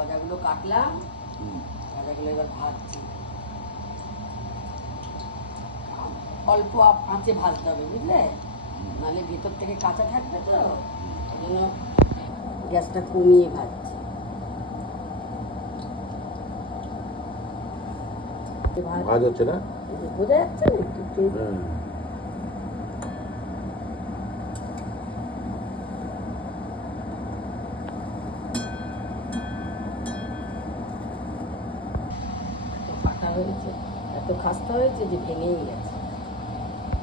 গজাগুলো কাটলাম, গজাগুলো এবার ভাজছি। অল্প আঁচে ভাজতে হবে, বুঝলে, নাহলে ভেতর থেকে কাঁচা থাকবে, তো ওই জন্য গ্যাসটা কমিয়ে ভাজছি। ভাজ হচ্ছে না, বোঝা যাচ্ছে না একটু? ফাটা হয়েছে, এত খাস্তা হয়েছে যে ভেঙেই গেছে।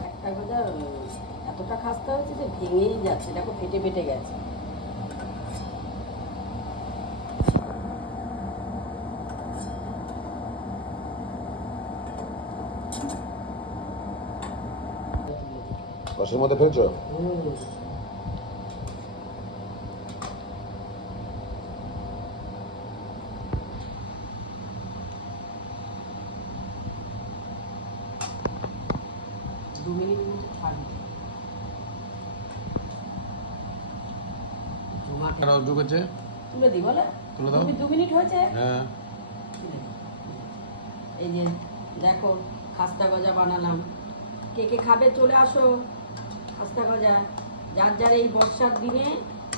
একটা গজা এতটা খাস্তা হয়েছে যে ভেঙেই যাচ্ছে, দেখো ফেটে ফেটে গেছে। রসের মধ্যে ফেলছো? ঢুকেছে, তুলে দিই বলে? তুলে দাও। 2 মিনিট হয়েছে। হ্যাঁ, এই যে দেখো খাস্তা গজা বানালাম। কে কে খাবে চলে আসো। খাস্তা গজা, যার যার এই বর্ষার দিনে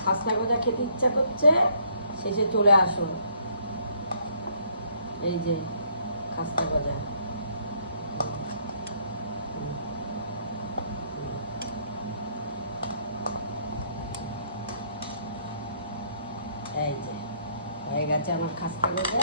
খাস্তা গজা খেতে ইচ্ছা করছে, শেষে চলে আসো। এই যে খাস্তা গজা, এই যে হয়ে গেছে আমার খাস্তা গজা।